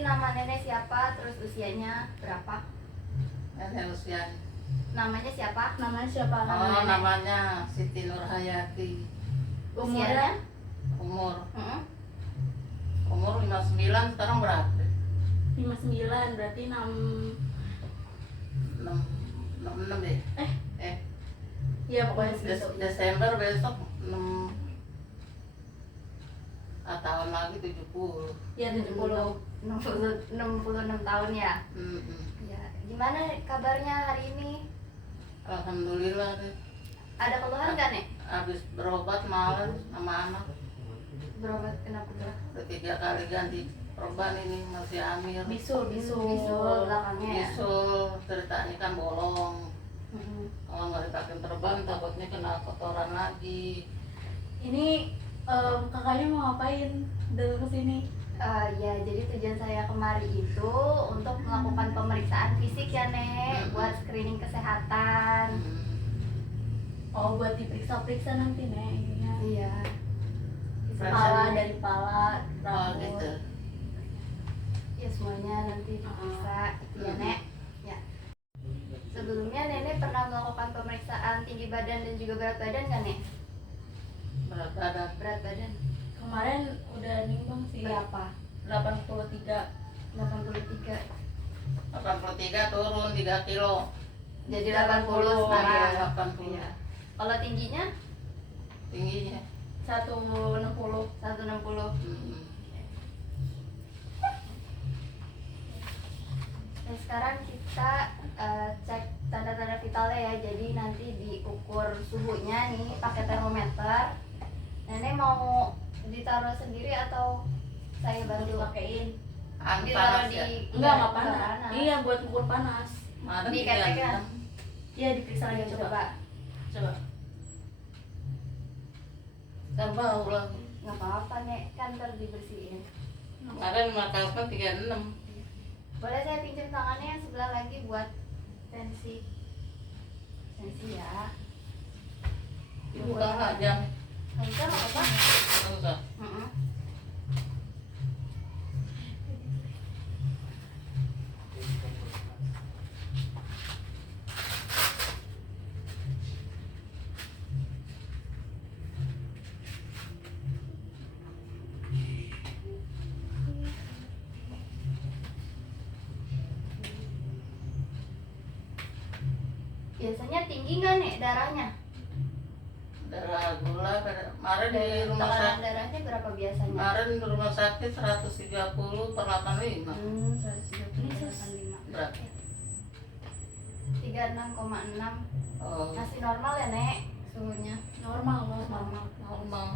kenalin nama nenek siapa, terus usianya berapa? Nenek usia. Namanya siapa? Namanya siapa? Oh, namanya Siti Nurhayati. Usianya? Umur Hmm? umur 59, sekarang berapa? 59, berarti 6. 66 deh. Iya pokoknya segitu. Desember besok 6 tahun lagi 70. Iya 70. 66 tahun ya? Ya. Gimana kabarnya hari ini? Alhamdulillah deh. Ada keluhan nggak, Nek? Habis berobat malam sama anak. Berobat kenapa? Udah 3 kali ganti perban, ini masih hamil. Bisul. Bisul belakangnya ya? Bisul, ceritanya kan bolong. Mm-mm. Kalau nggak dipakai perban takutnya kena kotoran lagi. Ini kakaknya mau ngapain dari kesini? Ya, jadi tujuan saya kemari itu untuk melakukan pemeriksaan fisik ya, Nek, buat screening kesehatan. Oh, buat diperiksa-periksa nanti nih ininya. Iya. Kepala, dari kepala, Oh rambut. gitu. Ya semuanya nanti diperiksa, gitu ya, Nek. Ya. Sebelumnya Nenek pernah melakukan pemeriksaan tinggi badan dan juga berat badan nggak, Nek? Berat badan Berat badan Kemarin udah nimbang sih. berapa? 83. 83. 83 turun 3 kilo. Jadi 80 sekarang. Iya, 80. Iya. Kalau tingginya Tingginya 160. 160. Nah, sekarang kita cek tanda-tanda vitalnya ya. Jadi nanti diukur suhunya nih pakai termometer. Nenek mau ditaruh sendiri atau saya bantu? Pakein. Ditaruh panas ya. di Enggak panas. Iya, buat ukur panas. Kemarin Di keteknya. 36. Iya, diperiksa lagi coba. Coba. Kan bau lagi. Nggak apa-apa, Nek, kan ntar dibersihin. Kemarin makasnya 36. Boleh saya pinjam tangannya yang sebelah lagi buat tensi ya. Buka nggak jam? Nggak usah, nggak apa-apa. Nggak usah. Mm-mm. Biasanya tinggi nggak, Nek, darahnya? Darah gula kemarin di rumah Tekanan sakit. darahnya berapa biasanya? Kemarin di rumah sakit 130/85. 135. Berat. 36,6. Oh, Masih normal ya, Nek, suhunya? Normal. normal.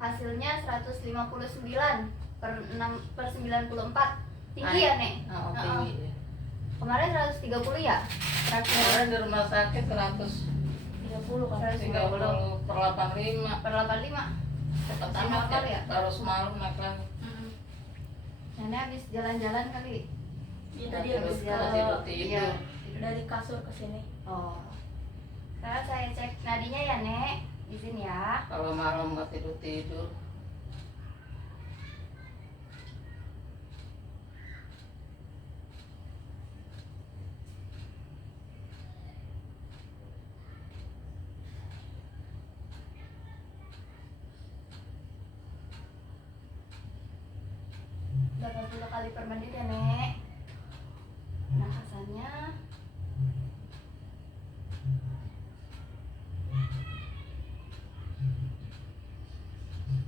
Hasilnya 159/94. Tinggi ya, Nek? Oh, Heeh. tinggi. Kemarin 130 ya? Terakhir Kemarin di rumah sakit 30 kan. 130/85. per 85. Cepat Masih amat normal ya. ya? Baru semalam naik lagi. Nenek habis jalan-jalan kali. Iya, tadi Tidur, habis tidur. Iya. dari kasur ke sini. Oh. Sekarang saya cek nadinya ya, Nek. Izin ya. Kalau malam nggak tidur. Berapa puluh kali per menit ya, Nek? Nafasannya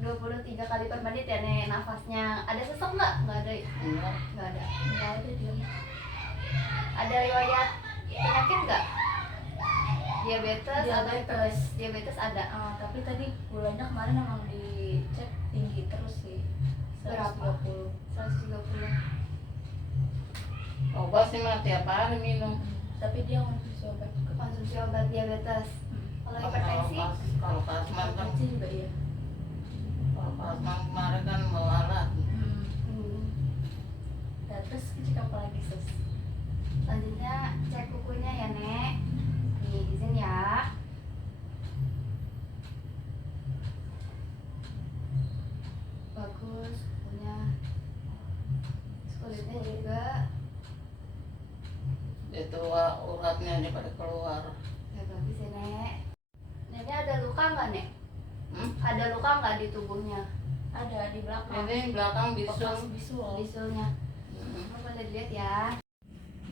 23 kali per menit ya, Nek, nafasnya. Ada sesak nggak? Nggak ada. Enggak. Nggak ada. Enggak ada dia. Ada riwayat penyakit nggak? Diabetes atau Diabetes. hipertensi? Diabetes ada. Tapi tadi gulanya kemarin emang dicek tinggi terus sih. Berapa? 130. 130. Obat sih mah tiap hari minum. Tapi dia konsumsi obat juga. Konsumsi obat diabetes. Kalau hipertensi? Kalau kasman kan, Hipertensi juga iya. kalau kasman kemarin kan bawa alat. Nah, terus cek apa lagi sus? Selanjutnya cek kukunya ya, Nek. Nih, izin ya. ada luka nggak di tubuhnya? Ada di belakang. Ini belakang Bekas bisul. bisul. Bisulnya. Boleh dilihat ya.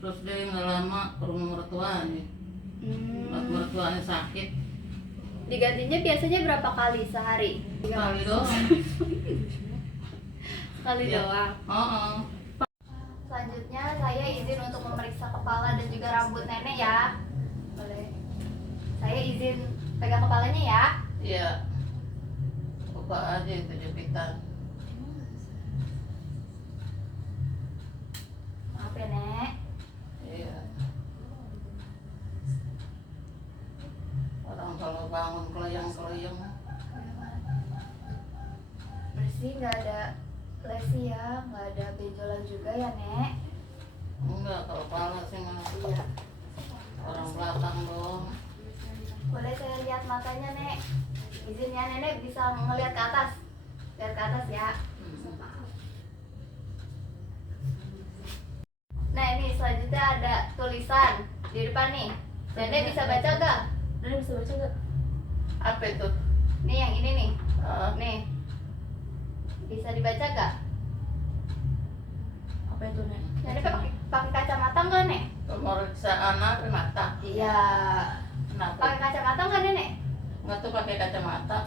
Terus dia nggak lama ke rumah mertuanya. Pas mertuanya sakit, Digantinya biasanya berapa kali sehari? sekali doang. Sekali Iya. doang. Oh, Selanjutnya saya izin untuk memeriksa kepala dan juga rambut nenek ya. Boleh. Saya izin pegang kepalanya ya. iya. Buka aja itu jepitan. Maaf ya nek. Iya. Orang kalau bangun kelayang-kelayang. Bersih, nggak ada lesi ya, nggak ada benjolan juga ya nek. Enggak, kalau kepala sih mah Iya. orang belakang doang. Boleh saya lihat matanya nek? Izin ya nenek bisa ngelihat ke atas. Lihat ke atas ya. Nah ini selanjutnya ada tulisan di depan nih. Nenek bisa baca gak? Nenek bisa baca nggak? Apa itu? Nih yang ini nih. Ah, Nih. Bisa dibaca gak? Apa itu nek? Nenek pakai kacamata nggak nek? pemeriksaan apa mata? Iya. Kenapa? Pakai kacamata nggak nenek? Nggak tuh pakai kacamata.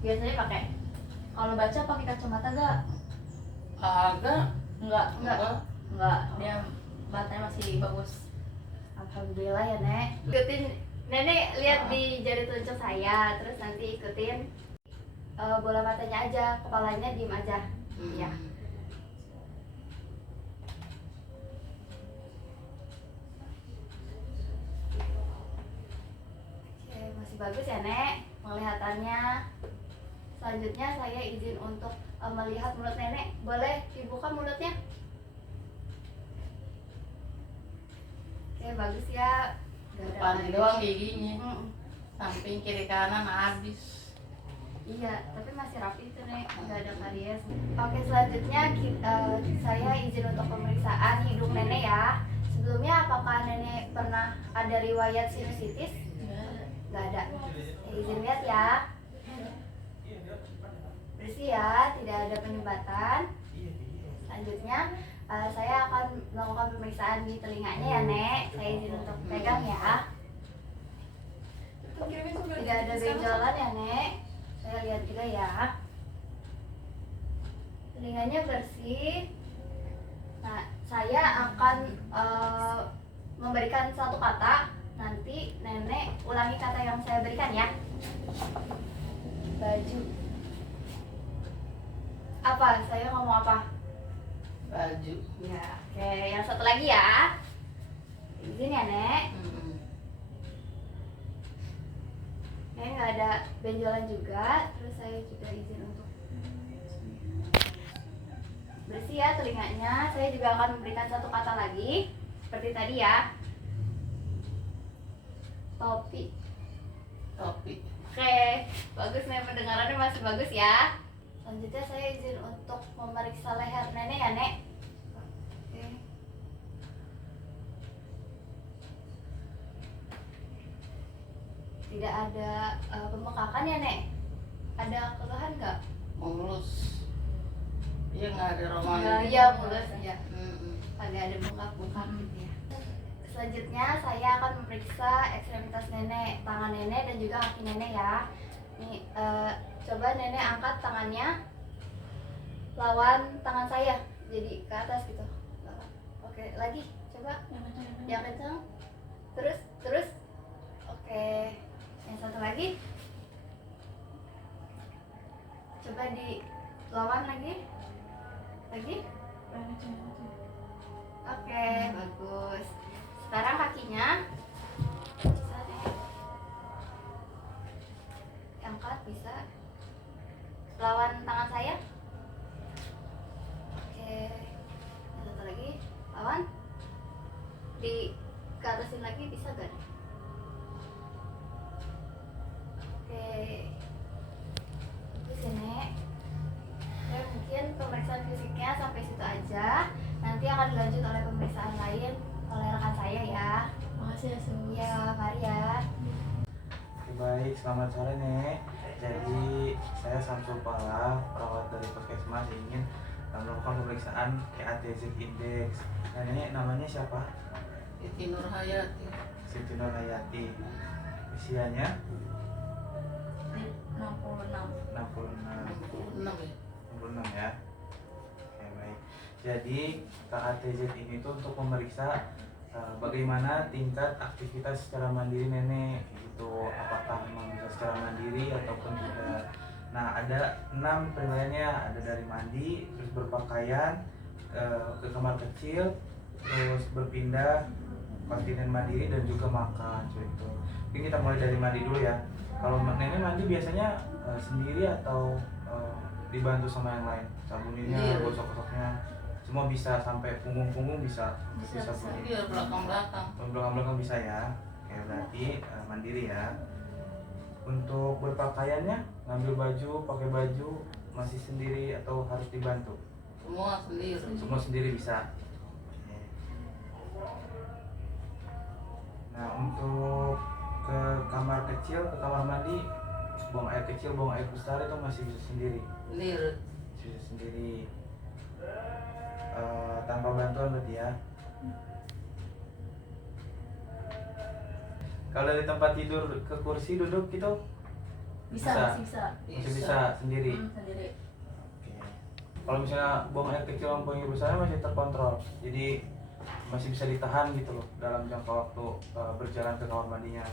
Biasanya pakai. Kalau baca pakai kacamata nggak? Agak. Enggak. Enggak. Enggak. Dia matanya masih bagus. Alhamdulillah ya nek. Ikutin nenek lihat di jari telunjuk saya, terus nanti ikutin bola matanya aja, kepalanya diem aja. Iya. Oke, masih bagus ya nek penglihatannya. Selanjutnya saya izin untuk melihat mulut nenek. Boleh dibuka mulutnya? Oke, bagus ya. Nggak ada Depan karies. doang giginya. Mm-mm. Samping kiri kanan habis. Iya, tapi masih rapi itu nek, nggak ada karies. Oke, selanjutnya saya izin untuk pemeriksaan hidung nenek ya. Sebelumnya apakah nenek pernah ada riwayat sinusitis? Nggak ada. Izin lihat ya. Bersih ya, tidak ada penyumbatan. Selanjutnya saya akan melakukan pemeriksaan di telinganya ya nek. Saya izin untuk pegang ya. Tidak ada benjolan ya nek. Saya lihat juga ya. Telinganya bersih. Nah, saya akan memberikan satu kata. Nanti nenek ulangi kata yang saya berikan ya. Baju. Apa? Saya ngomong apa? Baju. Ya, oke. Yang satu lagi ya. Izin ya nek. Nenek nggak ada benjolan juga. Terus saya juga izin untuk bersih ya telinganya. Saya juga akan memberikan satu kata lagi seperti tadi ya. Topi. Topi. Oke, bagus nih, pendengarannya masih bagus ya. Selanjutnya saya izin untuk memeriksa leher nenek ya nek. Oke. Tidak ada pembengkakan ya nek? Ada keluhan nggak? Mulus. Iya nggak ada roman. Iya mulus ya. Mm-mm. Agak ada bengkak-bengkak gitu ya. Selanjutnya saya akan memeriksa ekstremitas nenek, tangan nenek dan juga kaki nenek ya. Nih, coba nenek angkat tangannya lawan tangan saya, jadi ke atas gitu. Oke, lagi, coba yang kencang. Terus. Oke, yang satu lagi. Coba dilawan lagi. Oke, bagus. Sekarang kakinya bisa deh. Angkat bisa. Lawan tangan saya. Oke. Yang satu lagi, lawan. Ke atasin lagi bisa gak? Oke. Bagus ya nek. Oke, mungkin pemeriksaan fisiknya sampai situ aja. Nanti akan dilanjut oleh pemeriksaan lain oleh rekan saya ya. Makasih ya, Sus. Ya, mari ya. Baik, Baik, selamat sore Nek. Jadi saya Samsul Pala, perawat dari Puskesmas ingin melakukan pemeriksaan KATZ Index. Nah Nenek namanya siapa? Siti Nur Hayati. Siti Nur Hayati. Usianya 66. 66. 66 ya. 66 ya. Oke baik. Jadi KATZ ini tuh untuk memeriksa bagaimana tingkat aktivitas secara mandiri nenek gitu, apakah memang bisa secara mandiri ataupun tidak. Nah ada 6 penilaiannya, ada dari mandi, terus berpakaian, ke kamar kecil, terus berpindah, kontinen mandiri dan juga makan gitu. Mungkin kita mulai dari mandi dulu ya. Kalau nenek mandi biasanya sendiri atau dibantu sama yang lain, sabuninya, gosok-gosoknya, semua bisa sampai punggung-punggung bisa bunyi. Iya, belakang-belakang. Belakang-belakang bisa ya. Oke, berarti mandiri ya. Untuk berpakaiannya, ngambil baju, pakai baju masih sendiri atau harus dibantu? Semua sendiri. Semua sendiri bisa. Oke. Nah, untuk ke kamar kecil, ke kamar mandi, buang air kecil, buang air besar itu masih bisa sendiri. Sendiri. Bisa sendiri. Tanpa bantuan berarti ya. Kalau dari tempat tidur ke kursi duduk gitu Bisa, masih bisa. masih bisa sendiri. Sendiri. Oke. Kalau misalnya buang air kecil sama buang air besar masih terkontrol, jadi masih bisa ditahan gitu loh dalam jangka waktu berjalan ke kamar mandinya.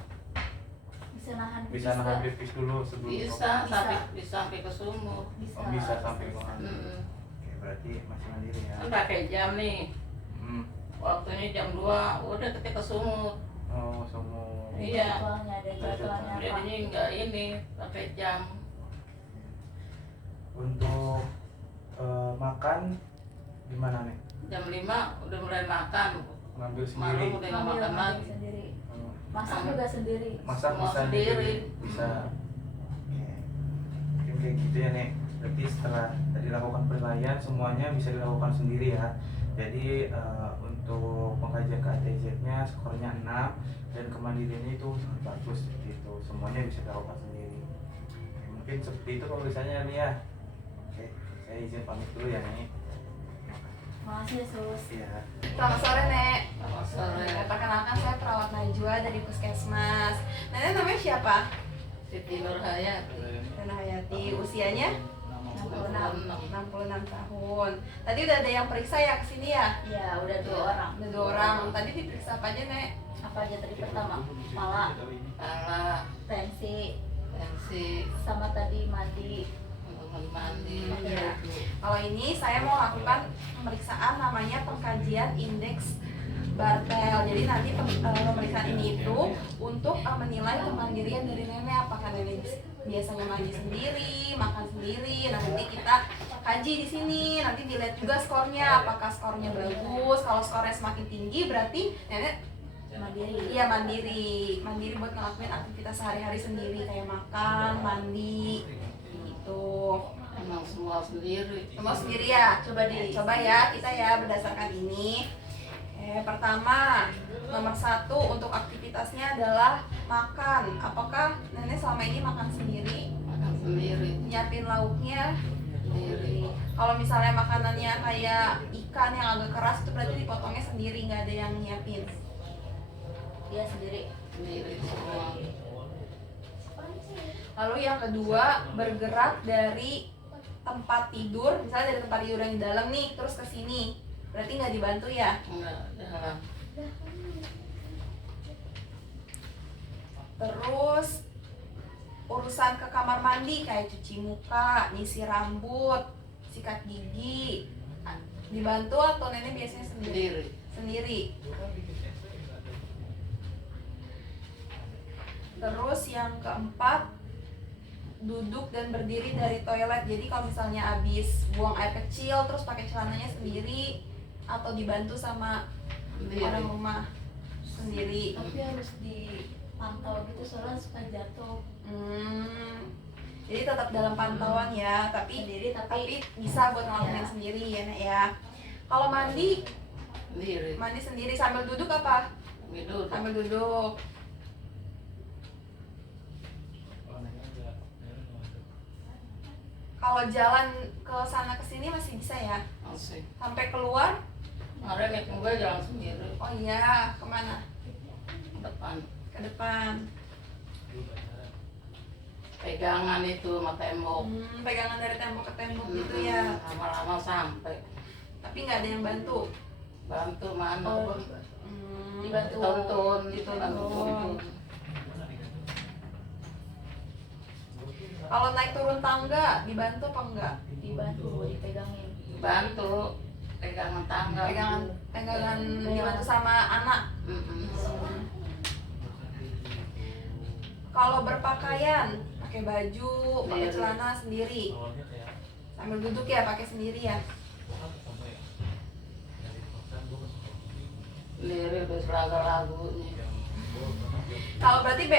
Bisa nahan pipis. Bisa nahan nggak? pipis dulu sebelum Bisa Bisa. sampai ke sumur. Bisa. Oh, bisa sampai ke bisa. mana? Oke, berarti masih mandiri ya. Kan pakai jam nih. Hmm. Waktunya jam 2, udah ketika ke sumur. Oh, semua. Iya. Ada jadwalnya apa? Jadinya enggak ini pakai jam. Untuk makan gimana nih? Jam 5 udah mulai makan. Ngambil Malam sendiri. udah nggak makan lagi. Sendiri. Hmm. Masak juga sendiri. Masak Semua bisa sendiri. bisa. Oke. Mungkin kayak gitu ya nek. Berarti setelah dilakukan penilaian semuanya bisa dilakukan sendiri ya. Jadi untuk pengkajian KTZ-nya skornya 6 dan kemandiriannya itu sangat bagus gitu. Semuanya bisa dilakukan sendiri. Oke, mungkin seperti itu pemeriksanya nih ya. Oke, saya izin pamit dulu ya nek. Makasih ya Sus. Iya. Selamat sore Nek. Selamat sore. Perkenalkan saya perawat Najwa dari Puskesmas. Nenek namanya siapa? Siti Nur Hayati. Nena Hayati. Usianya 66. 66 tahun. Tadi udah ada yang periksa ya kesini ya? Iya, udah 2 orang. Ada 2 orang. Tadi diperiksa apa aja Nek? Apa aja tadi pertama? Kepala, Pala, tensi, tensi, sama tadi mandi. mandi. Iya. Kalau ini saya mau lakukan pemeriksaan namanya pengkajian indeks Bartel. Jadi nanti pemeriksaan ini itu untuk menilai kemandirian dari nenek, apakah nenek biasanya mandi sendiri, makan sendiri. Nah nanti kita kaji di sini, nanti dilihat juga skornya, apakah skornya bagus. Kalau skornya semakin tinggi berarti nenek Mandiri. iya mandiri buat ngelakuin aktivitas sehari-hari sendiri kayak makan, mandi gitu. Emang semua sendiri. Semua sendiri ya? Coba ya kita ya berdasarkan ini. Pertama, nomor 1 untuk aktivitasnya adalah makan. Apakah nenek selama ini makan sendiri? Makan sendiri. Nyiapin lauknya Sendiri. Kalau misalnya makanannya kayak ikan yang agak keras itu berarti dipotongnya sendiri, nggak ada yang nyiapin. Iya sendiri. Sendiri semua. Lalu yang kedua, bergerak dari tempat tidur, misalnya dari tempat tidur yang di dalam nih, terus ke sini. Berarti nggak dibantu ya? Enggak jalan. Terus urusan ke kamar mandi kayak cuci muka, nyisir rambut, sikat gigi, dibantu atau nenek biasanya sendiri? Sendiri. Terus yang keempat, duduk dan berdiri dari toilet. Jadi kalau misalnya habis buang air kecil terus pakai celananya sendiri atau dibantu sama Sendiri. orang rumah sendiri. Tapi harus dipantau gitu soalnya suka jatuh. Jadi tetap dalam pantauan ya, tapi Sendiri tapi bisa buat ngelakuin Ya. sendiri ya Nek ya. Kalau mandi Sendiri. sendiri sambil duduk apa? Hidup. Sambil duduk. Kalau jalan ke sana ke sini masih bisa ya? Masih. Sampai keluar? Kemarin naik mobil jalan sendiri Oh iya, kemana? ke depan. Ke depan. Pegangan itu sama tembok. Pegangan dari tembok ke tembok gitu ya. Lama-lama sampai. Tapi nggak ada yang bantu. Bantu mana? Oh, dibantu. Tonton, Dituntun. Kalau naik turun tangga dibantu apa enggak? Dibantu, dipegangin. Bantu pegangan tangga. Pegangan dibantu sama anak. Kalau berpakaian, pakai baju, pakai celana sendiri. Sambil duduk ya, pakai sendiri ya. Lirik terus lagu-lagunya. Kalau berarti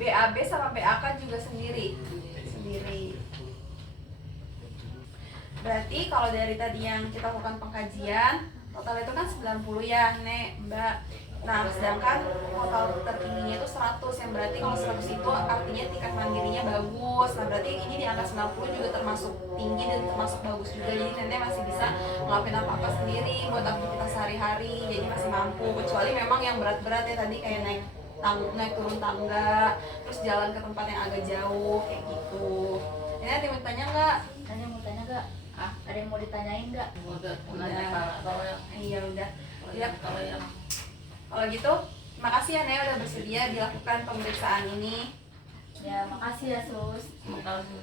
BAB sama BAK juga sendiri. Sendiri. Berarti kalau dari tadi yang kita lakukan pengkajian, total itu kan 90 ya, Nek, Mbak. Nah, sedangkan total tertingginya itu 100, yang berarti kalau 100 itu artinya tingkat mandirinya bagus. Nah, berarti ini di angka 90 juga termasuk tinggi dan termasuk bagus juga. Jadi nenek masih bisa ngelakuin apa-apa sendiri buat aktivitas sehari-hari, jadi masih mampu. Kecuali memang yang berat-berat ya tadi kayak naik turun tangga, terus jalan ke tempat yang agak jauh kayak gitu. Ini ada yang mau tanya nggak? Tanya mau tanya gak? Ada yang mau ditanyain gak? Udah nanya kalau yang Iya udah. Ya, kalau yang kalau gitu, terima kasih ya Nek udah bersedia dilakukan pemeriksaan ini. Ya makasih ya Sus. makasih.